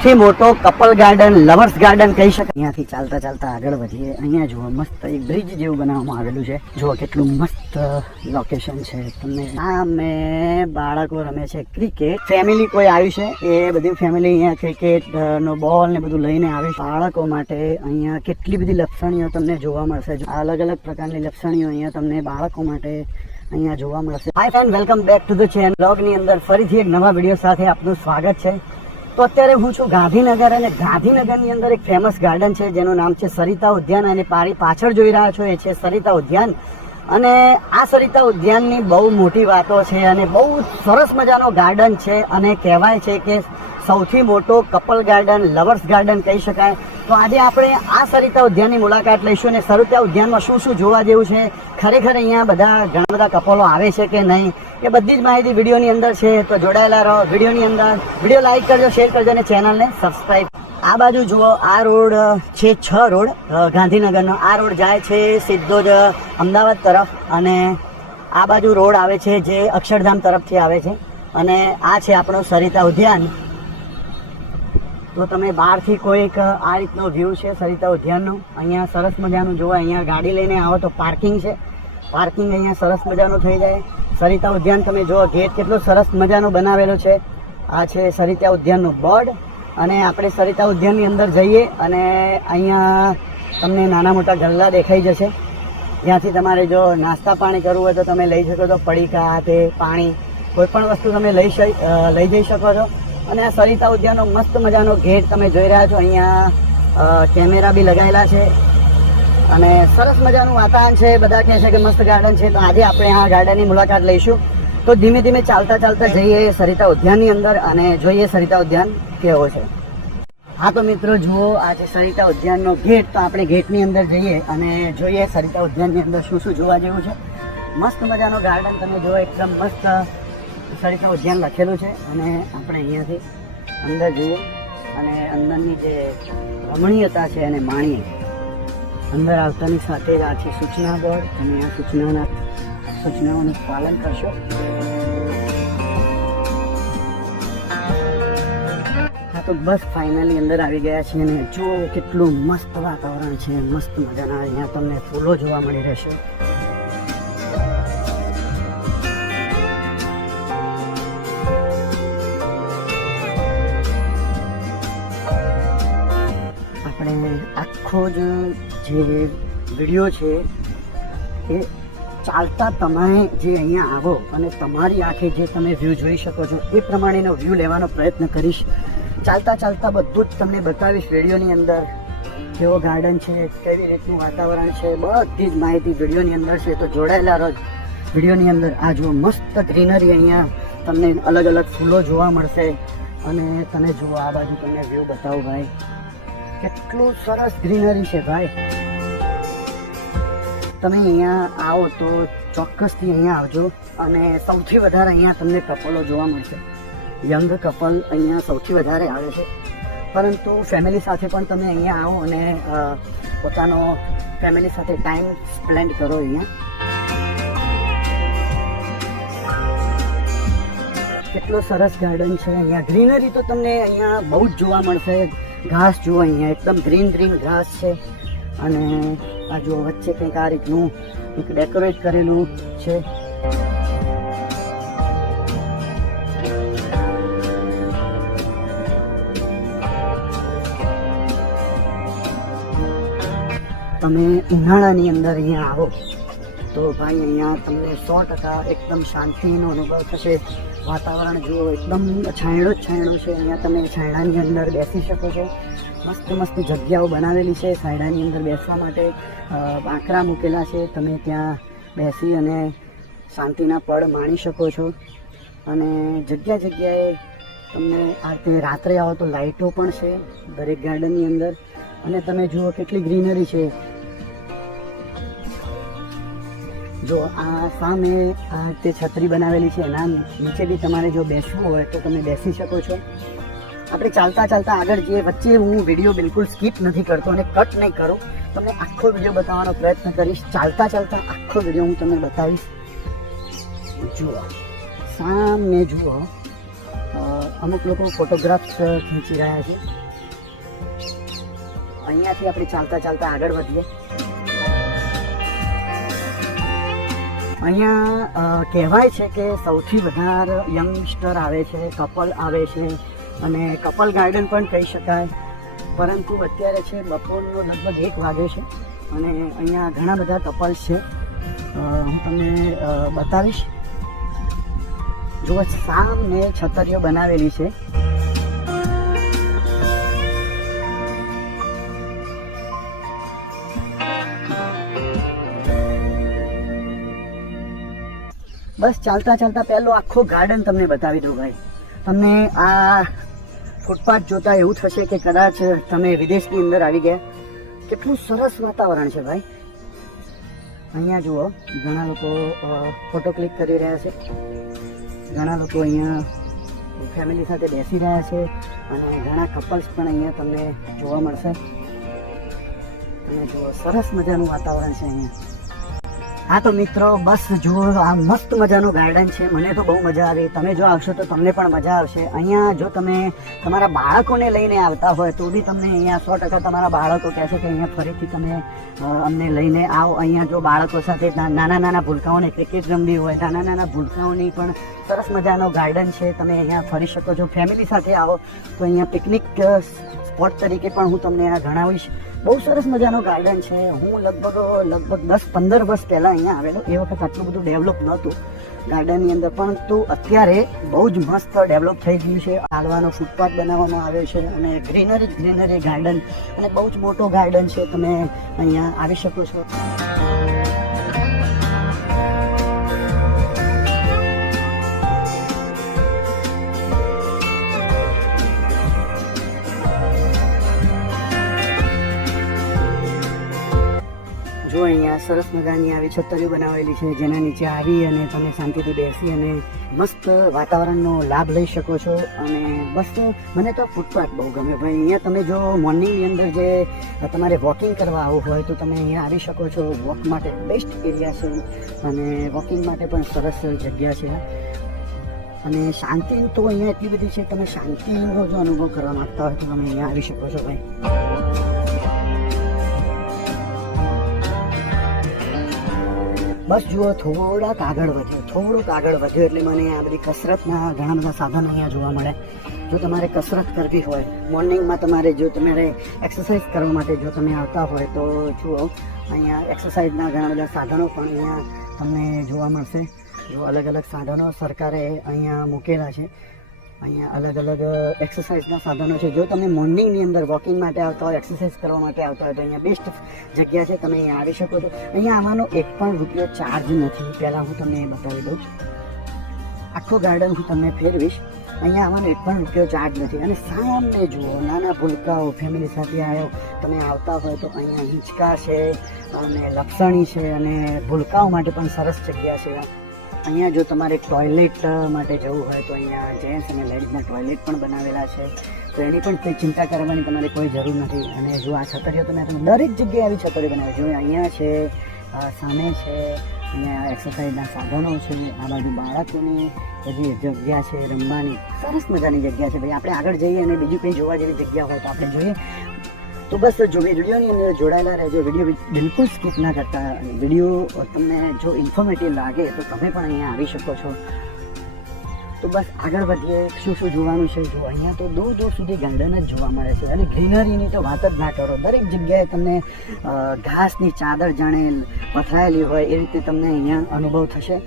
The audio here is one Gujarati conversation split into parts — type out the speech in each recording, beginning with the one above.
સૌથી મોટો કપલ ગાર્ડન, લવર્સ ગાર્ડન કહી શકાય. અહીંયાથી ચાલતા ચાલતા આગળ વધીએ. અહીંયા જુઓ મસ્ત એક બ્રિજ જેવું બનાવવામાં આવેલું છે. જુઓ કેટલું મસ્ત લોકેશન છે. તમને સામે બાળકો રમે છે ક્રિકેટ. ફેમિલી કોઈ આવ્યું છે, એ બધી ફેમિલી અહીંયા ક્રિકેટ નો બોલ ને બધું લઈને આવી. બાળકો માટે અહીંયા કેટલી બધી લપસણીઓ તમને જોવા મળશે. અલગ અલગ પ્રકારની લપસણીઓ અહીંયા તમને બાળકો માટે અહીંયા જોવા મળશે. Hi friend, welcome back to the channel. Blog ની અંદર ફરીથી એક નવા વિડીયો સાથે આપનું સ્વાગત છે. તો અત્યારે હું છું ગાંધીનગર, અને ગાંધીનગરની અંદર એક ફેમસ ગાર્ડન છે જેનું નામ છે સરિતા ઉદ્યાન. અને પાછળ જોઈ રહ્યા છો એ છે સરિતા ઉદ્યાન. અને આ સરિતા ઉદ્યાનની બહુ મોટી વાતો છે અને બહુ સરસ મજાનો ગાર્ડન છે. અને કહેવાય છે કે સૌથી મોટો કપલ ગાર્ડન, લવર્સ ગાર્ડન કહી શકાય. તો આજે આપણે આ સરિતા ઉદ્યાનની મુલાકાત લઈશું અને સરિતા ઉદ્યાનમાં શું શું જોવા જેવું છે, ખરેખર અહીંયા ઘણા બધા કપલો આવે છે કે નહીં, એ બધી જ માહિતી વિડીયોની અંદર છે. તો જોડાયેલા રહો વિડીયોની અંદર. વિડીયો લાઈક કરજો, શેર કરજો અને ચેનલને સબસ્ક્રાઈબ. આ બાજુ જુઓ, આ રોડ છે 6 રોડ ગાંધીનગરનો. આ રોડ જાય છે સીધો જ અમદાવાદ તરફ, અને આ બાજુ રોડ આવે છે જે અક્ષરધામ તરફથી આવે છે. અને આ છે આપણું સરિતા ઉદ્યાન. તો તમે બહારથી કોઈક આ રીતનો વ્યૂ છે સરિતા ઉદ્યાનનો. અહીંયા સરસ મજાનું જોવા, અહીંયા ગાડી લઈને આવો તો પાર્કિંગ છે. પાર્કિંગ અહીંયા સરસ મજાનું થઈ જાય. સરિતા ઉદ્યાન તમે જુઓ, ગેટ કેટલો સરસ મજાનો બનાવેલો છે. આ છે સરિતા ઉદ્યાનનું બોર્ડ. અને આપણે સરિતા ઉદ્યાનની અંદર જઈએ અને અહીંયા તમને નાના મોટા ગલ્લા દેખાઈ જશે, જ્યાંથી તમારે જો નાસ્તા પાણી કરવું હોય તો તમે લઈ શકો છો. પડીકા, તે પાણી, કોઈ પણ વસ્તુ તમે લઈ જઈ શકો છો. અને આ સરિતા ઉદ્યાનનો મસ્ત મજાનો ગેટ તમે જોઈ રહ્યા છો. અહીંયા કેમેરા બી લગાવેલા છે અને સરસ મજાનું વાતાવરણ છે. બધા કહે છે કે મસ્ત ગાર્ડન છે. તો આજે આપણે આ ગાર્ડનની મુલાકાત લઈશું. તો ધીમે ધીમે ચાલતા ચાલતા જઈએ સરિતા ઉદ્યાનની અંદર અને જોઈએ સરિતા ઉદ્યાન કેવો છે. હા તો મિત્રો જુઓ, આ છે સરિતા ઉદ્યાનનો ગેટ. તો આપણે ગેટની અંદર જઈએ અને જોઈએ સરિતા ઉદ્યાનની અંદર શું શું જોવા જેવું છે. મસ્ત મજાનો ગાર્ડન તમે જુઓ, એકદમ મસ્ત સરિતા ઉદ્યાન લખેલું છે. અને આપણે અહીંયાથી અંદર જઈએ અને અંદરની જે રમણીયતા છે એને માણીએ. અંદર આવતાની સાથે જ આ છે સૂચના બોર્ડ. તમે આ સૂચનાઓનું પાલન કરશો. હા તો બસ ફાઇનલી અંદર આવી ગયા છીએ અને જુઓ કેટલું મસ્ત વાતાવરણ છે. મસ્ત મજાના અહીંયા તમને ફૂલો જોવા મળી રહેશે. આખો જે વિડીયો છે એ ચાલતા તમે જે અહીંયા આવો અને તમારી આંખે જે તમે વ્યૂ જોઈ શકો છો એ પ્રમાણેનો વ્યૂ લેવાનો પ્રયત્ન કરીશ. ચાલતા ચાલતા બધું જ તમને બતાવીશ વિડીયોની અંદર. કેવો ગાર્ડન છે, કેવી રીતનું વાતાવરણ છે, બધી જ માહિતી વિડીયોની અંદર છે. તો જોડાયેલા રહો વિડીયોની અંદર. આ જુઓ મસ્ત ગ્રીનરી, અહીંયા તમને અલગ અલગ ફૂલો જોવા મળશે. અને તમે જુઓ આ બાજુ તમને વ્યૂ બતાવું ભાઈ, કેટલું સરસ ગ્રીનરી છે ભાઈ. તમે અહીંયા આવો તો ચોક્કસથી અહીંયા આવજો. અને સૌથી વધારે અહીંયા તમને કપલો જોવા મળશે. યંગ કપલ અહીંયા સૌથી વધારે આવે છે. પરંતુ ફેમિલી સાથે પણ તમે અહીંયા આવો અને પોતાનો ફેમિલી સાથે ટાઈમ સ્પેન્ડ કરો. અહીંયા કેટલો સરસ ગાર્ડન છે. અહીંયા ગ્રીનરી તો તમને અહીંયા બહુ જ જોવા મળશે. ઘાસ જુઓ, અહીંયા એકદમ ગ્રીન ઘાસ છે. અને આ જુઓ વચ્ચે કંઈક આ રીતનું એક ડેકોરેટ કરેલું છે. તમે ઉનાળાની અંદર અહીંયા આવો તો ભાઈ અહીંયા તમને 100% એકદમ શાંતિનો અનુભવ થશે. વાતાવરણ જુઓ, એકદમ છાંયડો છે. અહીંયા તમે છાંયડાની અંદર બેસી શકો છો. મસ્ત જગ્યાઓ બનાવેલી છે છાંયડાની અંદર બેસવા માટે. બાંકડા મૂકેલા છે, તમે ત્યાં બેસી અને શાંતિના પળ માણી શકો છો. અને જગ્યાએ તમને આ રીતે રાત્રે આવો તો લાઇટો પણ છે દરેક ગાર્ડનની અંદર. અને તમે જુઓ કેટલી ગ્રીનરી છે. જો આ સામે આ રીતે છત્રી બનાવેલી છે, એના નીચે બી તમારે જો બેસવું હોય તો તમે બેસી શકો છો. આપણે ચાલતા ચાલતા આગળ જઈએ. વચ્ચે હું વિડીયો બિલકુલ સ્કીપ નથી કરતો અને કટ નહીં કરું. તમને આખો વિડીયો બતાવવાનો પ્રયત્ન કરીશ. ચાલતા ચાલતા આખો વિડીયો હું તમને બતાવીશ. જુઓ સામે જુઓ, અમુક લોકો ફોટોગ્રાફ્સ ખેંચી રહ્યા છે. અહીંયાથી આપણે ચાલતા ચાલતા આગળ વધીએ. અહીંયા કહેવાય છે કે સૌથી વધારે યંગસ્ટર આવે છે, કપલ આવે છે, અને કપલ ગાર્ડન પણ કહી શકાય. પરંતુ અત્યારે છે બપોરનો લગભગ 1 વાગે છે અને અહીંયા ઘણા બધા કપલ્સ છે. હું તમને બતાવીશ. જુઓ, સામે છતરીઓ બનાવેલી છે. બસ ચાલતા ચાલતા પહેલો આખો ગાર્ડન તમને બતાવી દઉં ભાઈ. તમને આ ફૂટપાથ જોતા એવું થશે કે કદાચ તમે વિદેશની અંદર આવી ગયા. કેટલું સરસ વાતાવરણ છે ભાઈ. અહીંયા જુઓ, ઘણા લોકો ફોટો ક્લિક કરી રહ્યા છે. ઘણા લોકો અહીંયા ફેમિલી સાથે બેસી રહ્યા છે અને ઘણા કપલ્સ પણ અહીંયા તમને જોવા મળશે. અને જુઓ, સરસ મજાનું વાતાવરણ છે અહીંયા. હા તો મિત્રો, બસ જુઓ, આ મસ્ત મજાનું ગાર્ડન છે. મને તો બહુ મજા આવી. તમે જો આવશો તો તમને પણ મજા આવશે. અહીંયા જો તમે તમારા બાળકોને લઈને આવતા હોય તો બી તમને અહીંયા 100% તમારા બાળકો કહેશે કે અહીંયા ફરીથી તમે અમને લઈને આવો. અહીંયા જો બાળકો સાથે નાના નાના ભૂલકાઓને ક્રિકેટ રમવી હોય, નાના નાના ભૂલકાઓની પણ સરસ મજાનો ગાર્ડન છે. તમે અહીંયા ફરી શકો છો. ફેમિલી સાથે આવો તો અહીંયા પિકનિક સ્પોટ તરીકે પણ હું તમને આ જણાવીશ. બહુ સરસ મજાનો ગાર્ડન છે. હું લગભગ 10-15 વર્ષ પહેલાં અહીંયા આવેલો. એ વખત આટલું બધું ડેવલપ નહોતું ગાર્ડનની અંદર, પરંતુ અત્યારે બહુ જ મસ્ત ડેવલપ થઈ ગયું છે. ચાલવાનો ફૂટપાથ બનાવવામાં આવ્યો છે અને ગ્રીનરી ગાર્ડન, અને બહુ જ મોટો ગાર્ડન છે. તમે અહીંયા આવી શકો છો. જો અહીંયા સરસ મજાની આવી છતરીઓ બનાવેલી છે, જેના નીચે આવી અને તમે શાંતિથી બેસી અને મસ્ત વાતાવરણનો લાભ લઈ શકો છો. અને બસ મને તો ફૂટપાથ બહુ ગમે ભાઈ. અહીંયા તમે જો મોર્નિંગની અંદર જે તમારે વોકિંગ કરવા આવવું હોય તો તમે અહીંયા આવી શકો છો. વોક માટે બેસ્ટ એરિયા છે અને વોકિંગ માટે પણ સરસ જગ્યા છે. અને શાંતિ તો અહીંયા એટલી બધી છે. તમે શાંતિનો જો અનુભવ કરવા માંગતા હોય તો તમે અહીંયા આવી શકો છો ભાઈ. બસ જુઓ, થોડુંક આગળ વધ્યો એટલે મને આ બધી કસરતના ઘણા બધા સાધનો અહીંયા જોવા મળે. જો તમારે કસરત કરવી હોય મોર્નિંગમાં, જો તમારે એક્સરસાઇઝ કરવા માટે જો તમે આવતા હોય તો જુઓ, અહીંયા એક્સરસાઇઝના ઘણા બધા સાધનો પણ અહીંયા તમને જોવા મળશે. જો અલગ અલગ સાધનો સરકારે અહીંયા મૂકેલા છે. અહીંયા અલગ અલગ એક્સરસાઇઝના સાધનો છે. જો તમે મોર્નિંગની અંદર વોકિંગ માટે આવતા હોય, એક્સરસાઇઝ કરવા માટે આવતા હોય તો અહીંયા બેસ્ટ જગ્યા છે. તમે અહીંયા આવી શકો છો. અહીંયા આવવાનો 1 પણ રૂપિયો ચાર્જ નથી. પહેલાં હું તમને એ બતાવી દઉં. આખો ગાર્ડન હું તમને ફેરવીશ. અહીંયા આવવાનો 1 પણ રૂપિયો ચાર્જ નથી. અને સામે જુઓ, નાના ભૂલકાઓ ફેમિલી સાથે તમે આવતા હોય તો અહીંયા હિંચકા છે અને લપસણી છે, અને ભૂલકાઓ માટે પણ સરસ જગ્યા છે. અહીંયા જો તમારે ટોયલેટ માટે જવું હોય તો અહીંયા જેન્ટ્સ અને લેડીઝના ટોયલેટ પણ બનાવેલા છે. તો એની પણ કંઈ ચિંતા કરવાની તમારે કોઈ જરૂર નથી. અને જો આ છતરીઓ તમે દરેક જગ્યાએ આવી છતરીઓ બનાવી. જો અહીંયા છે, સામે છે, અહીંયા એક્સરસાઇઝના સાધનો છે, આ બાજુ બાળકોની બધી જગ્યા છે રમવાની. સરસ મજાની જગ્યા છે ભાઈ. આપણે આગળ જઈએ અને બીજું કંઈ જોવા જેવી જગ્યા હોય તો આપણે જોઈએ. તો બસ જો વિડીયોની અંદર જોડાયેલા રહેજો. વિડીયો બિલકુલ સ્કીપ ના કરતા. વિડીયો તમને જો ઇન્ફોર્મેટિવ લાગે તો તમે પણ અહીંયા આવી શકો છો. તો બસ આગળ વધીએ. શું જોવાનું છે? જો અહીંયા તો દૂર દૂર સુધી ગાર્ડન જ જોવા મળે છે. અને ગ્રીનરીની તો વાત જ ના કરો. દરેક જગ્યાએ તમને ઘાસની ચાદર જાણે પથરાયેલી હોય એ રીતે તમને અહીંયા અનુભવ થશે.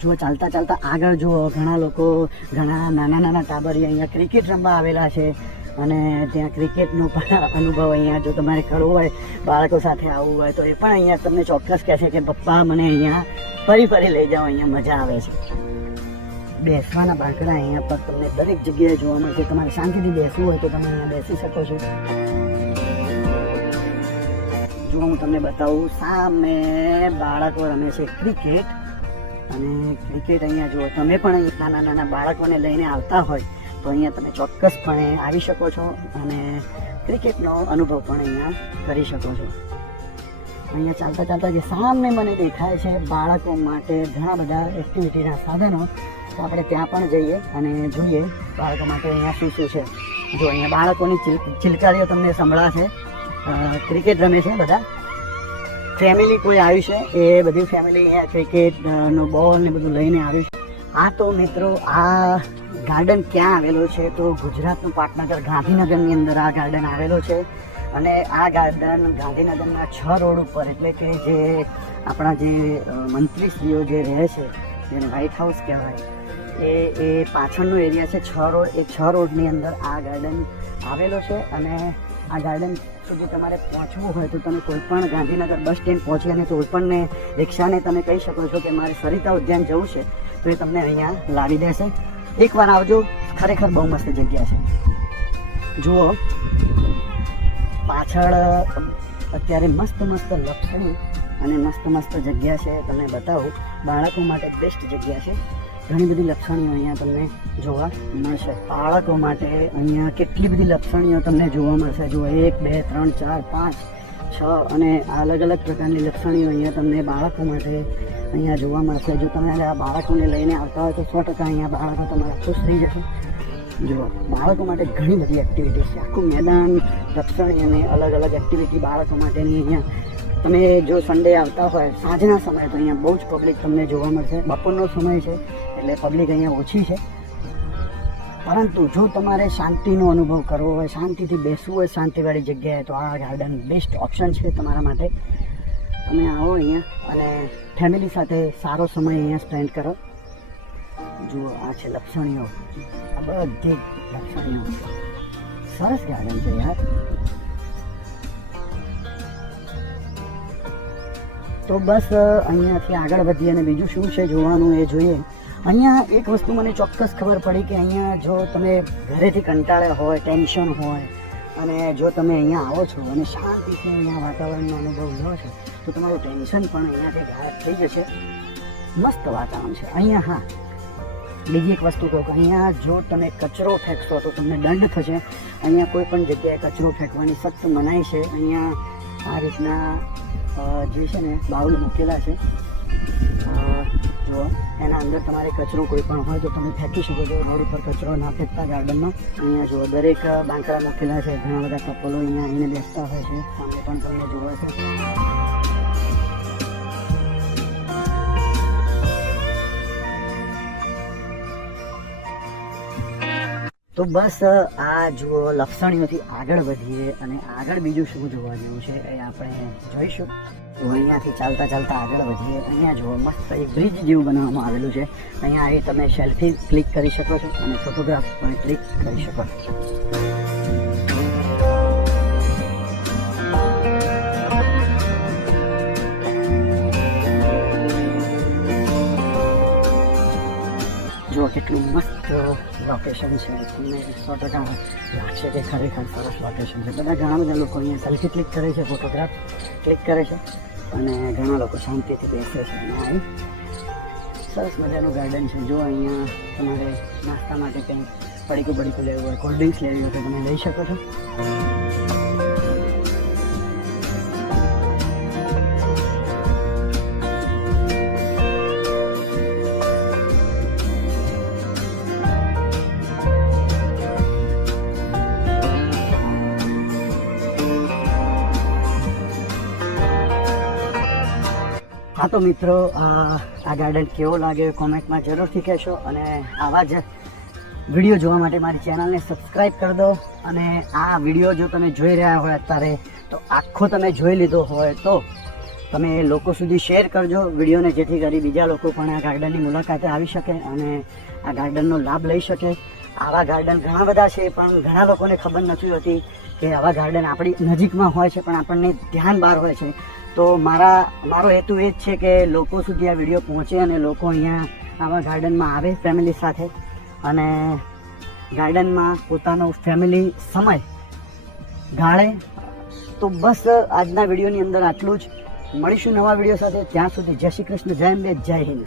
જુઓ, ચાલતા ચાલતા આગળ જુઓ, ઘણા લોકો, ઘણા નાના ટાબરિયા અહીંયા ક્રિકેટ રમવા આવેલા છે. અને ત્યાં ક્રિકેટનો પણ અનુભવ અહીંયા જો તમારે કરવો હોય, બાળકો સાથે આવવું હોય તો એ પણ અહીંયા તમને ચોક્કસ કહેશે કે પપ્પા મને અહીંયા ફરી લઈ જાઓ, અહીંયા મજા આવે છે. બેસવાના બાંકડા અહીંયા પર તમને દરેક જગ્યાએ જોવા મળશે. તમારે શાંતિથી બેસવું હોય તો તમે અહીંયા બેસી શકો છો. જો હું તમને બતાવું, સામે બાળકો રમે છે ક્રિકેટ. અને ક્રિકેટ અહીંયા જુઓ, તમે પણ નાના બાળકોને લઈને આવતા હોય તો અહીંયા તમે ચોક્કસપણે આવી શકો છો અને ક્રિકેટનો અનુભવ પણ અહીંયા કરી શકો છો. અહીંયા ચાલતા ચાલતા જે સામે મને દેખાય છે બાળકો માટે ઘણા બધા એક્ટિવિટીના સાધનો. તો આપણે ત્યાં પણ જઈએ અને જોઈએ બાળકો માટે અહીંયા શું શું છે. જો અહીંયા બાળકોની ચિલકારીઓ તમને સંભળાશે. ક્રિકેટ રમે છે બધા, ફેમિલી કોઈ આવ્યું છે, એ બધી ફેમિલી અહીંયા ક્રિકેટનો બોલ ને બધું લઈને આવ્યું છે. હા તો મિત્રો, આ ગાર્ડન ક્યાં આવેલો છે? તો ગુજરાતનું પાટનગર ગાંધીનગરની અંદર આ ગાર્ડન આવેલો છે. અને આ ગાર્ડન ગાંધીનગરના 6 રોડ ઉપર, એટલે કે જે આપણા જે મંત્રીશ્રીઓ જે રહે છે, જેને વ્હાઇટ હાઉસ કહેવાય, એ પાછળનો એરિયા છે 6 રોડ. એ 6 રોડની અંદર આ ગાર્ડન આવેલો છે. અને આ ગાર્ડન સુધી તમારે પહોંચવું હોય તો તમે કોઈ પણ ગાંધીનગર બસ સ્ટેન્ડ પહોંચી અને કોઈ પણ રિક્ષાને તમે કહી શકો છો કે મારે સરિતા ઉદ્યાન જવું છે, તો એ તમને અહીંયા લાવી દેશે. એકવાર આવજો, ખરેખર બહુ મસ્ત જગ્યા છે. જુઓ પાછળ અત્યારે મસ્ત મસ્ત લપસણી અને મસ્ત જગ્યા છે. તમને બતાવું, બાળકો માટે બેસ્ટ જગ્યા છે. ઘણી બધી લપસણીઓ અહીંયા તમને જોવા મળશે. બાળકો માટે અહીંયા કેટલી બધી લપસણીઓ તમને જોવા મળશે. જુઓ 1 2 3 4 5 6 અને અલગ અલગ પ્રકારની લપસણીઓ અહીંયા તમને બાળકો માટે અહીંયા જોવા મળશે. જો તમે આ બાળકોને લઈને આવતા હોય તો 100% અહીંયા બાળકો તમારા ખુશ થઈ જશે. જુઓ બાળકો માટે ઘણી બધી એક્ટિવિટીઝ છે. આખું મેદાન લપસણી અને અલગ અલગ એક્ટિવિટી બાળકો માટેની અહીંયા તમે જો સન્ડે આવતા હોય સાંજના સમયે તો અહીંયા બહુ જ પબ્લિક તમને જોવા મળશે. બપોરનો સમય છે એટલે પબ્લિક અહીંયા ઓછી છે. પરંતુ જો તમારે શાંતિનો અનુભવ કરવો હોય, શાંતિથી બેસવું હોય શાંતિવાળી જગ્યાએ, તો આ ગાર્ડન બેસ્ટ ઓપ્શન છે તમારા માટે. તમે આવો અહીંયા અને ફેમિલી સાથે સારો સમય અહીંયા સ્પેન્ડ કરો. જુઓ આ છે લપસણીઓ, આ બધી લપસણીઓ. સરસ ગાર્ડન છે યાર. તો બસ અહીંયાથી આગળ વધીએ અને બીજું શું છે જોવાનું એ જોઈએ. અહીંયા એક વસ્તુ મને ચોક્કસ ખબર પડી કે અહીંયા જો તમે ઘરેથી કંટાળ્યા હોય, ટેન્શન હોય, અને જો તમે અહીંયા આવો છો અને શાંતિથી અહીંયા વાતાવરણનો અનુભવ લો છો તો તમારું ટેન્શન પણ અહીંયાથી ગાયબ થઈ જશે. મસ્ત વાતાવરણ છે અહીંયા. હા, બીજી એક વસ્તુ કહું કે અહીંયા જો તમે કચરો ફેંકશો તો તમને દંડ થશે. અહીંયા કોઈ પણ જગ્યાએ કચરો ફેંકવાની સખ્ત મનાઈ છે. અહીંયા આ રીતના જે છે ને બાઉલ મૂકેલા છે. જો એના અંદર તમારે કચરો કોઈ પણ હોય તો તમે ફેંકી શકો છો. રોડ ઉપર કચરો ના ફેંકતા ગાર્ડનમાં. અહીંયા જો દરેક બાંકડા મૂકેલા છે. ઘણા બધા કપલો અહીંયા આવીને બેસતા હોય છે. સામે પણ તમને જોવા છે. તો બસ આ જુઓ લપસણીઓથી આગળ વધીએ અને આગળ બીજું શું જોવા જેવું છે એ આપણે જોઈશું. તો અહીંયાથી ચાલતા આગળ વધીએ. અહીંયા જુઓ મસ્ત એક બ્રિજ જેવું બનાવવામાં આવેલું છે. અહીંયા આવી તમે સેલ્ફી ક્લિક કરી શકો છો અને ફોટોગ્રાફ પણ ક્લિક કરી શકો છો. જો કેટલું મસ્ત લોકેશન છે. તમને 100% લાગશે કે ખરેખર સરસ લોકેશન છે. ઘણા બધા લોકો અહીંયા સેલ્ફી ક્લિક કરે છે, ફોટોગ્રાફ ક્લિક કરે છે અને ઘણા લોકો શાંતિથી બેસે છે. અને સરસ મજાનું ગાર્ડન છે. જો અહીંયા તમારે નાસ્તા માટે કંઈ પડીકું લેવું હોય, કોલ્ડ ડ્રિંક્સ લેવી હોય તો તમે લઈ શકો છો. હા તો મિત્રો, આ ગાર્ડન કેવો લાગે કોમેન્ટમાં જરૂરથી કહેશો. અને આવા જ વિડીયો જોવા માટે મારી ચેનલને સબસ્ક્રાઈબ કરી દો. અને આ વિડીયો જો તમે જોઈ રહ્યા હોય અત્યારે તો આખો તમે જોઈ લીધો હોય તો તમે લોકો સુધી શેર કરજો વિડીયોને, જેથી કરી બીજા લોકો પણ આ ગાર્ડનની મુલાકાતે આવી શકે અને આ ગાર્ડનનો લાભ લઈ શકે. આવા ગાર્ડન ઘણા બધા છે પણ ઘણા લોકોને ખબર નથી હોતી કે આવા ગાર્ડન આપણી નજીકમાં હોય છે પણ આપણને ધ્યાન બહાર હોય છે. તો મારો હેતુ એ જ છે કે લોકો સુધી આ વિડીયો પહોંચે અને લોકો અહીંયા આવા ગાર્ડનમાં આવે ફેમિલી સાથે અને ગાર્ડનમાં પોતાનો ફેમિલી સમય ગાળે. તો બસ આજના વિડીયોની અંદર આટલું જ. મળીશું નવા વિડીયો સાથે. ત્યાં સુધી જય શ્રી કૃષ્ણ, જય અંબે, જય હિન્દ.